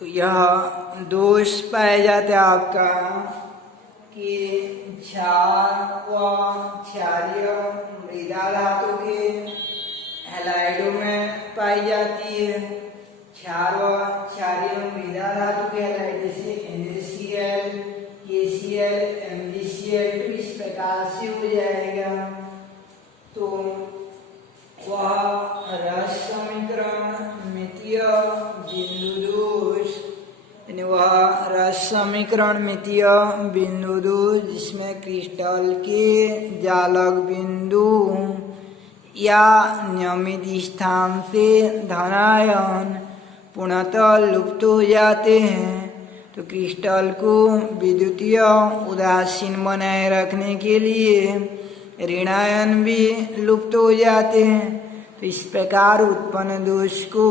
तो यह दोष पाए जाते हैं आपका कि क्षार व क्षारीय मृदा धातु के हैलाइडों में पाई जाती है। क्षार व क्षारीय मृदा धातु के हैलाइड जैसे NaCl, KCl, MgCl तो इस प्रकार से हो जाएगा। तो वह रस समीकरण मितीय बिंदु दोष, यानी वह रस समीकरण मितीय बिंदु दोष जिसमें क्रिस्टल के जालक बिंदु या नियमित स्थान से धनायन पूर्णतः लुप्त हो जाते हैं। तो क्रिस्टल को विद्युतीय उदासीन बनाए रखने के लिए ऋणायन भी लुप्त हो जाते हैं। तो इस प्रकार उत्पन्न दोष को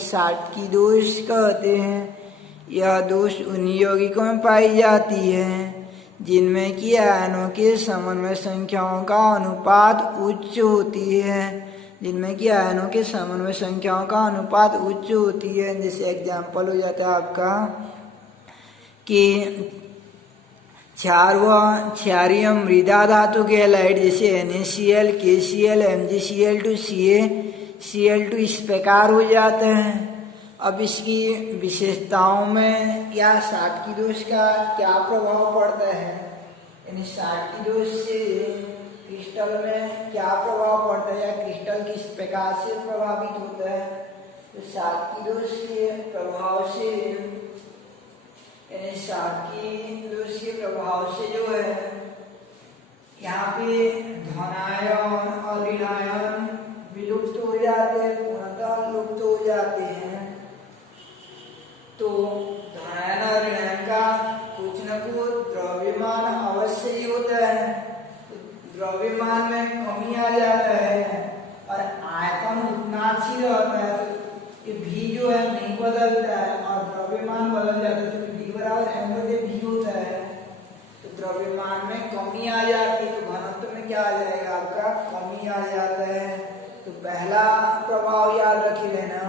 शाटकी दोष कहते हैं। यह दोष उन यौगिकों में पाई जाती है जिनमें कि आयनों के समन्वय संख्याओं का अनुपात उच्च होती है, जिनमें कि आयनों के समन्वय संख्याओं का अनुपात उच्च होती है। जैसे एग्जाम्पल हो जाता है आपका कि क्षार व क्षारीय मृदा धातु के हैलाइड जैसे NaCl, KCl, MgCl to CaCl2 इस प्रकार हो जाते हैं। अब इसकी विशेषताओं में या शाटकी दोष का क्या प्रभाव पड़ता है, यानी शाटकी दोष से क्रिस्टल में क्या प्रभाव पड़ता है या क्रिस्टल किस प्रकार से प्रभावित होता है। तो शाटकी दोष के प्रभाव से, यानी शाटकी दोष के प्रभाव से जो है यहाँ पे धनायन और ऋणायन विलुप्त हो जाते हैं, पूर्णतः लुप्त हो जाते हैं। तो धनायन और ऋणायन का कुछ न कुछ द्रव्यमान अवश्य ही होता है। तो द्रव्यमान में कमी आ जाता है और आयतन उतना ही रहता है। तो ये भी जो है नहीं बदलता है और द्रव्यमान बदल जाता है, तो D बराबर m/v होता है। तो द्रव्यमान में कमी आ जाती है, तो घनत्व में क्या आ जाएगा आपका, कमी आ जाता है। तो पहला प्रभाव याद रखी लेना,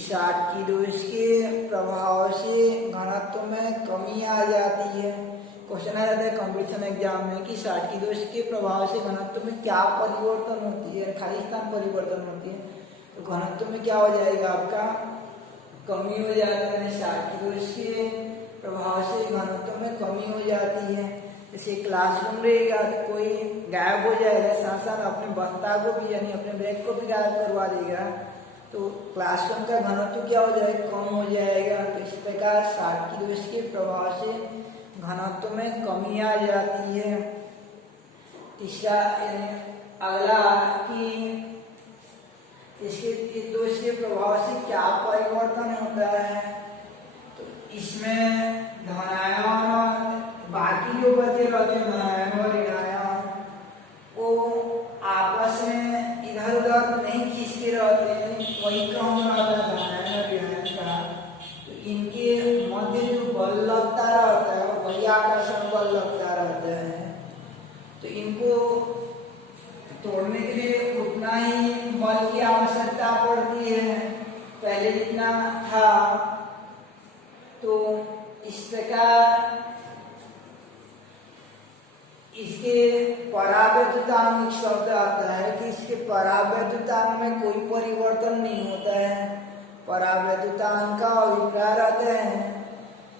शाटकी दोष के प्रभाव से घनत्व में कमी आ जाती है। क्वेश्चन आ जाता है कंपटीशन एग्जाम में कि शाटकी दोष के प्रभाव से घनत्व में क्या परिवर्तन होती है, खाली स्थान परिवर्तन होती है। तो घनत्व में क्या हो जाएगा आपका, कमी हो जाता है। शाटकी दोष के प्रभाव से घनत्व में कमी हो जाती है। जैसे क्लासरूम रहेगा तो कोई गायब हो जाएगा, साथ साथ अपने बस्ता को भी यानी अपने बैग को भी गायब करवा देगा, तो क्लासरूम का घनत्व क्या हो जाएगा, कम हो जाएगा। तो इस प्रकार शाटकी दोष के प्रभाव से घनत्व में कमी आ जाती है। तीसरा अगला कि इसके इस दोष के प्रभाव से क्या परिवर्तन होता है। तो इसमें धनायन बाकी जो बचे रहते हैं धनायन और ऋणायन वो आपस में इधर उधर नहीं खींचते रहते हैं, वही क्रम रहता है धनायन और ऋणायन का। तो इनके मध्य जो बल लगता रहता है वही आकर्षण बल लगता रहता है। तो इनको तोड़ने के लिए उतना ही बल की आवश्यकता पड़ती है पहले जितना था। तो इस प्रकार इसके परावैद्युतांक शब्द आता है कि इसके परावैद्युतांक में कोई परिवर्तन नहीं होता है। परावैद्युतांक का अभिप्राय रहता है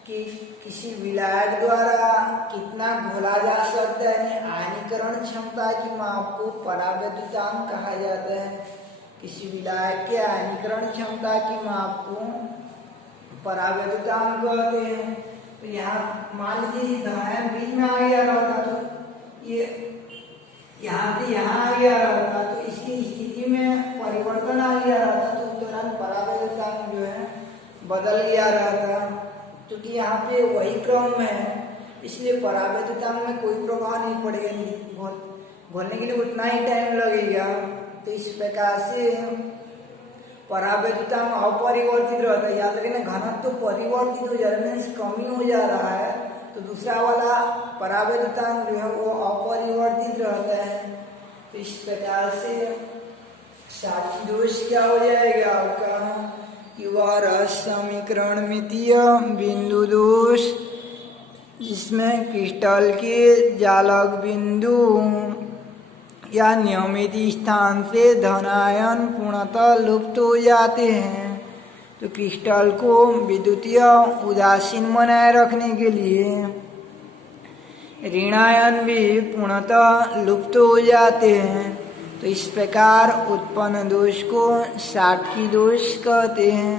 कि किसी विलायक द्वारा कितना घोला जा सकता है, आयनीकरण क्षमता की माप को परावैद्युतांक कहा जाता है। किसी विलायक के आयनीकरण क्षमता की माप को परावैद्युतांक कहते हैं। तो यहाँ मान लीजिए धनायन बीच में आ गया रहता तो ये यहाँ से यहाँ आ गया रहता, तो इसकी स्थिति में परिवर्तन आ गया रहता, तो उस दौरान परावैद्युतांक जो है बदल गया रहता। क्योंकि यहाँ पे वही क्रम है, इसलिए परावैद्युतांक में कोई प्रभाव नहीं पड़ेगा, घोलने के लिए उतना ही टाइम लगेगा। तो इस प्रकार से परावैद्युतांक अपरिवर्तित रहता है। याद रखना घनत्व तो परिवर्तित हो जा रहा है, कमी हो जा रहा है, तो दूसरा वाला परावैद्युतांक जो है वो अपरिवर्तित रहता है। तो इस प्रकार से शाटकी दोष क्या हो जाएगा आपका, कि वह रस समीकरण मितीय बिंदु दोष जिसमें क्रिस्टल के जालक बिंदु या नियमित स्थान से धन आयन पूर्णतः लुप्त हो जाते हैं। तो क्रिस्टल को विद्युतीय उदासीन बनाए रखने के लिए ऋण आयन भी पूर्णतः लुप्त हो जाते हैं। तो इस प्रकार उत्पन्न दोष को शाटकी दोष कहते हैं।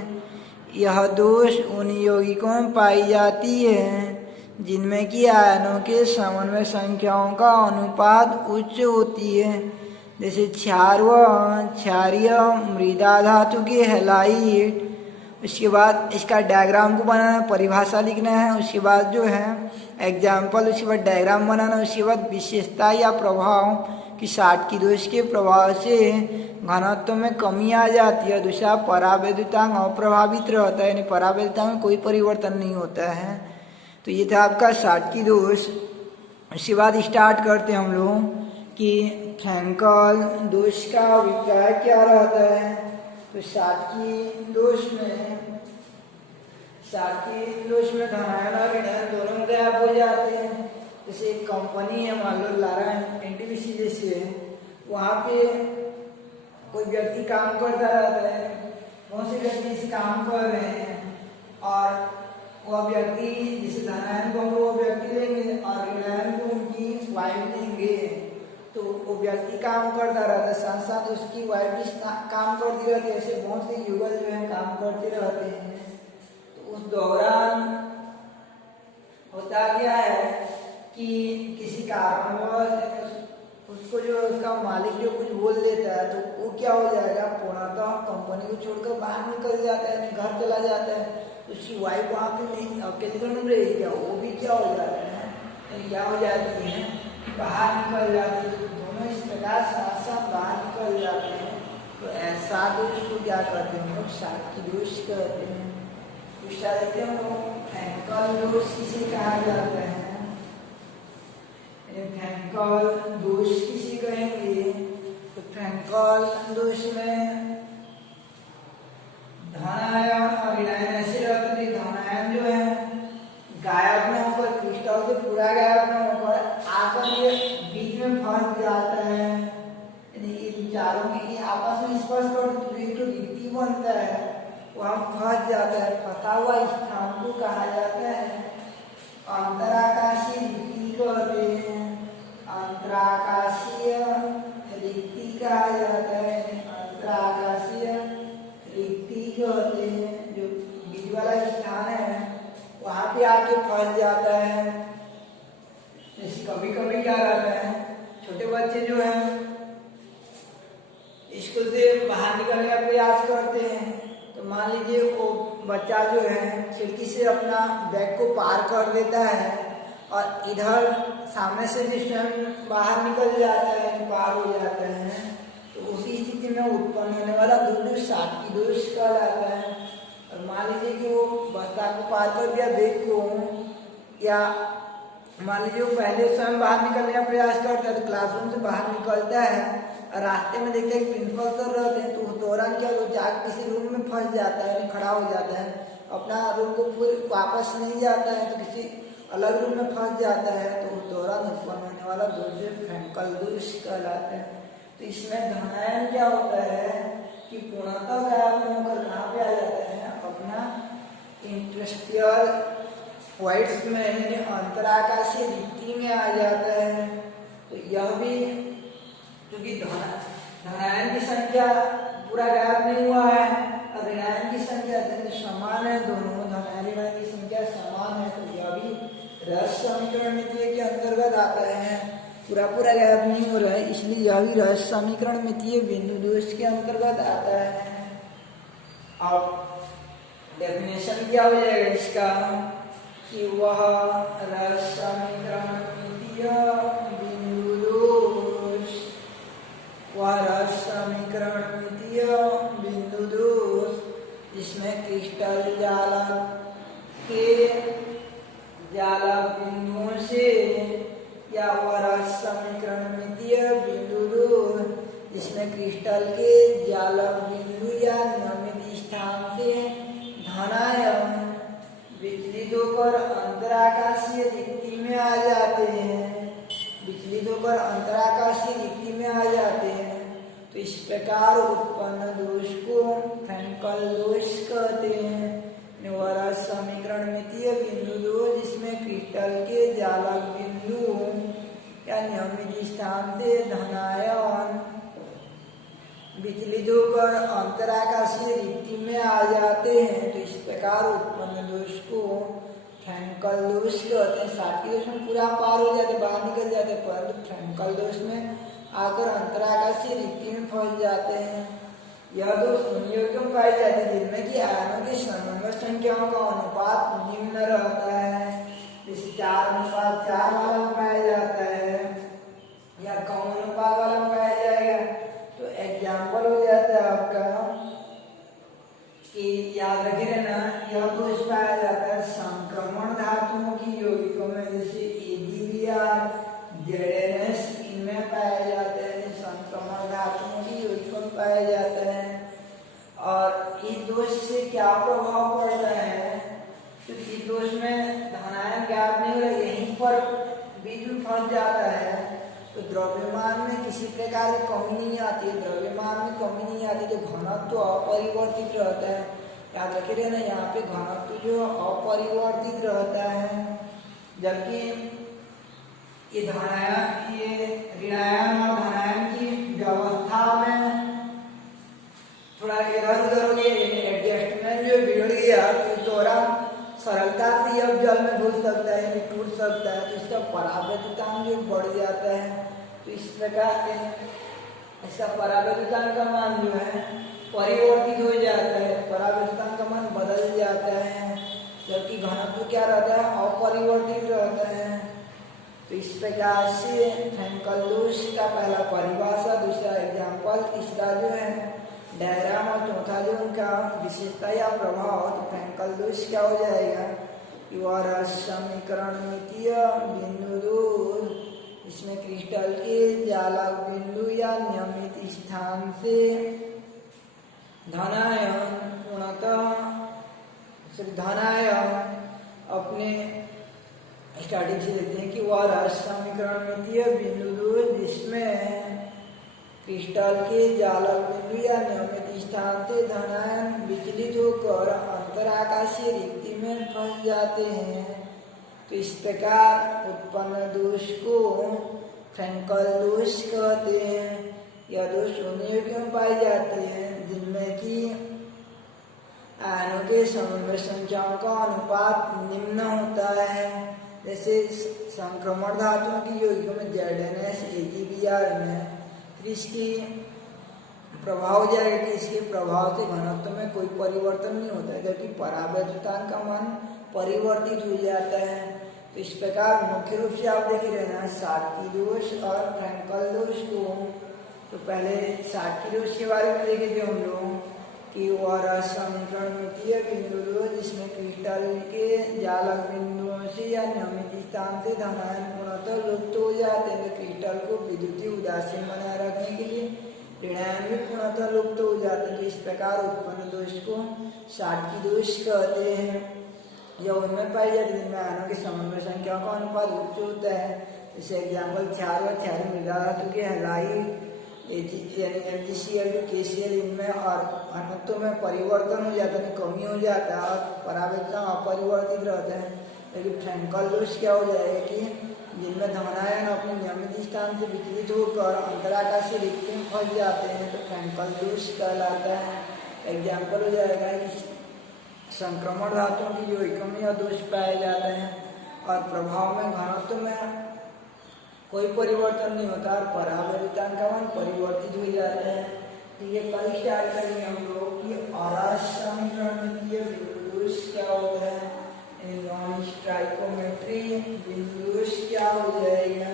यह दोष उन यौगिकों में पाई जाती है जिनमें कि आयनों के समन्वय संख्याओं का अनुपात उच्च होती है, जैसे क्षार व क्षारीय मृदा धातु के हैलाइड। उसके बाद इसका डायग्राम को बनाना, परिभाषा लिखना है, उसके बाद जो है एग्जाम्पल, उसके बाद डायग्राम बनाना, उसके बाद विशेषता या प्रभाव कि शाटकी दोष के प्रभाव से घनत्व में कमी आ जाती है। दूसरा परावैद्युतांक अप्रभावित रहता है, यानी परावैद्युतांक में कोई परिवर्तन नहीं होता है। तो ये था आपका शाटकी दोष। उसके बाद स्टार्ट करते हैं हम लोग कि फ्रैंकल दोष का अभिप्राय क्या रहता है। तो शाटकी दोष में धनायन और ऋणायन दोनों गायब हो जाते हैं। जैसे एक कंपनी है, मान लो लारा एनटीपीसी जैसी है, वहाँ पे कोई व्यक्ति काम करता रहता है, बहुत से व्यक्ति इस काम कर रहे हैं और वह व्यक्ति जिसे धनायन को हम वो व्यक्ति लेंगे और ऋणायन को उनकी वाइफ लेंगे। तो वो व्यक्ति काम करता रहता है, साथ साथ उसकी वाइफ भी काम करती रहती है। ऐसे बहुत से युगल जो है काम करते रहते हैं। तो उस दौरान होता क्या है कि किसी कारणवश उसको जो उसका मालिक जो कुछ बोल देता है, तो वो क्या हो जाएगा, पूर्णतः कंपनी को छोड़कर बाहर निकल जाता है, घर चला जाता है। उसकी वाइफ वहाँ पे नहीं अकेले में रहेगी क्या, वो भी क्या हो जाता है, क्या हो जाती है, बाहर निकल जाती है। दोनों इस प्रकार साथ साथ बाहर निकल जाते हैं। तो ऐसा दोष को क्या कहते हैं हम लोग, शाटकी दोष कहते हैं। दूसरा देखते हैं हम लोग फ्रैंकल दोष किसे कहा जाता है। फ्रैंकल दोष किसे कहेंगे, तो फ्रैंकल दोष में धनायन और ऋणायन ऐसे रहते हैं। धनायन जो है गायब न होकर, क्रिस्टल से पूरा गायब न होकर आकर ये बीच में फंस जाता है। यानी इन चारों की आपस में स्पर्श करते एक तो रिक्ति बनता है, वहाँ फंस जाता है। फंसा हुआ स्थान को कहा जाता है अंतराकाशीय रिक्ति कहते हैं। अंतराकाशीय रिक्ति कहा जाता है, अंतराकाशीय रिक्ति कहते हैं। जो बीच वाला स्थान है वहाँ पे आके फंस जाता है। जैसे कभी कभी क्या रहता है, छोटे बच्चे जो हैं स्कूल से बाहर निकलने का प्रयास करते हैं, तो मान लीजिए वो बच्चा जो है खिड़की से अपना बैग को पार कर देता है और इधर सामने से जिस टाइम बाहर निकल जाता है, पार हो जाता है, तो उसी स्थिति में उत्पन्न होने वाला दोष शाटकी दोष कहलाता है। और मान लीजिए कि वो बस्ता को पार कर दिया बैग को, या मान लीजिए वो पहले स्वयं बाहर निकलने का प्रयास करता है, तो क्लासरूम से बाहर निकलता है और रास्ते में देखते हैं प्रिंसिपल सर रहते हैं, तो उस दौरान क्या वो जाकर किसी रूम में फंस जाता है, खड़ा हो जाता है, अपना रूम को पूरे वापस नहीं जाता है, तो किसी अलग रूम में फंस जाता है। तो उस दौरान उत्पन्न होने वाला दोष फ्रैंकल दोष कहलाता है। तो इसमें धनायन क्या होता है कि पूर्णतः गायब होकर कहाँ पे आ जाता है, अपना इंटरेस्टियल वाइट्स में, यानी अंतराकाशीय रिक्ति में आ जाता है। तो यह भी क्योंकि धनायन की संख्या पूरा गायब नहीं हुआ है और ऋणायन की संख्या समान है, दोनों धनायन ऋणायन की संख्या समान है, तो यह भी रहस्य समीकरण मितीय के अंतर्गत आता है। पूरा गायब नहीं हो रहा है, इसलिए यह भी रहस्य समीकरण मितीय बिंदु दोष के अंतर्गत आता है। अब डेफिनेशन क्या हो जाएगा इसका कि वह रहस्य समीकरण मितीय बिंदु दोष, वह रहस्य समीकरण मितीय बिंदु दोष जिसमें क्रिस्टल जालक के जालक बिंदुओं से, या वह रहस्य समीकरण मितीय बिंदु दोष जिसमें क्रिस्टल के जालक बिंदु या नियमित स्थान से धनायन विचलित होकर अंतराकाशीय रिक्ति में आ जाते हैं, विचलित होकर अंतराकाशीय रिक्ति में आ जाते हैं। तो इस प्रकार उत्पन्न दोष को फ्रैंकल दोष कहते हैं। वह समीकरण मितीय बिंदु दोष जिसमें क्रिस्टल के जालक बिंदु या नियमित स्थान से धनायन विचलित होकर अंतराकाशीय रिक्ति में आ जाते हैं। तो इस प्रकार उत्पन्न दोष को फ्रैंकल दोष कहते हैं। 60 के दोष में पूरा पार हो जाते, बाहर निकल जाते, परंतु फ्रैंकल दोष में आकर अंतराकाशीय रिक्ति में फंस जाते हैं। यह दोष उन योग्यों में पाई जाती है जिनमें कि आयनों की समन्वय संख्याओं का अनुपात निम्न रहता है, जैसे 4:4 वाला में पाया जाता है या कम अनुपात वाला में पाया जाएगा। तो एग्जाम्पल हो जाता है आपका कि याद रखे रहना, यह दोष पाया जाता है संक्रमण धातुओं की यौगिकों में, जैसे AgBr, ZnS इनमें पाया जाता है, संक्रमण धातुओं की यौगिकों में पाया जाता है। और इस दोष से क्या प्रभाव पड़ता है, तो इस दोष में धनायन ज्ञात नहीं हो रहा, यहीं पर बीच में फंस जाता है। तो द्रव्यमान में किसी प्रकार की कमी नहीं आती है, द्रव्यमान में कमी नहीं आती, तो घनत्व तो अपरिवर्तित रहता है। याद रखे रहना, यहाँ पे घनत्व जो अपरिवर्तित रहता है, जबकि ये धनायन, ये ऋणायन और धनायन की व्यवस्था में थोड़ा इधर उधर हो गया, एडजस्टमेंट जो बिगड़ गया, तो इस दौरान सरलता से अब जल में घुस सकता है, यानी टूट सकता है, तो इसका परावैद्युतांक जो बढ़ जाता है। तो इस प्रकार इसका परावैद्युतांक का मान जो है परिवर्तित हो जाता है, परावैद्युतांक का मान बदल जाता है, जबकि घनत्व क्या रहता है, अपरिवर्तित रहता है। तो इस प्रकार से फ्रैंकल दोष का पहला परिभाषा, दूसरा एग्जाम्पल, तीसरा जो है डायग्राम और चौथा जो उनका विशेषता या प्रभाव। तो फ्रैंकल दोष क्या हो जाएगा, वह समीकरण मितीय बिंदु दोष इसमें क्रिस्टल के जालक बिंदु या नियमित स्थान से धनायन पूर्णतः धनायन अपने स्टार्टिंग से देखते हैं कि वह समीकरण मितीय बिंदु दोष जिसमें क्रिस्टल के जालक बिंदु या नियमित स्थान से धनायन विचलित होकर अंतराकाशीय रिक्ति में फंस जाते हैं। तो इस प्रकार उत्पन्न दोष को फ्रैंकल दोष कहते हैं। यह दोष उन योग्यों में पाए जाते हैं जिनमें कि आयनों के समन्वय संख्याओं का अनुपात निम्न होता है, जैसे संक्रमण धातुओं की यौगिकों में ZnS, AgBr में। इसकी प्रभाव हो जाएगा कि इसके प्रभाव से घनत्व में कोई परिवर्तन नहीं होता है, क्योंकि परावैद्युतांक का मान परिवर्तित हो जाता है। तो इस प्रकार मुख्य रूप से आप देख रहना साटकी दोष और फ्रैंकल दोष को। तो पहले साटकी दोष के बारे में देखे थे हम लोग कि वह समीकरण मितीय बिंदु दोष जिसमें क्रिस्टल के जालक बिंदुओं से या नियमित स्थान से धनायन पूर्णतः लुप्त हो जाते हैं। तो क्रिस्टल को विद्युतीय उदासीन बनाए रखने के लिए ऋणायन भी पूर्णतः लुप्त हो जाते हैं। तो इस प्रकार उत्पन्न दोष को साटकी दोष कहते हैं। यह उनमें पाई जाती है जिनमें आयनों की समन्वय संख्या का अनुपात उच्च होता है। जैसे एग्जाम्पल क्षार व क्षारीय मृदा धातु के हैलाइड यानी MgCl to KCl इनमें और घनत्व में परिवर्तन हो जाता है, कमी हो जाता है और परावैद्युतांक अपरिवर्तित रहता है। लेकिन फ्रैंकल दोष क्या हो जाएगा कि जिनमें धनायन अपने नियमित स्थान से विचलित होकर अंतराकाशीय रिक्ति में फंस जाते हैं, तो फ्रैंकल दोष कहलाता है। एग्जाम्पल हो जाएगा कि संक्रमण धातुओं की जो कमी और दोष पाए जाते हैं और प्रभाव में घनत्व में कोई परिवर्तन नहीं होता और परावैद्युतांक का मान परिवर्तित हो जाता है। तो ये कल स्टार्ट करेंगे हम लोग कि समीकरण बिंदु दोष क्या होता है, नॉन स्ट्राइकोमेट्री बिंदु दोष क्या हो जाएगा।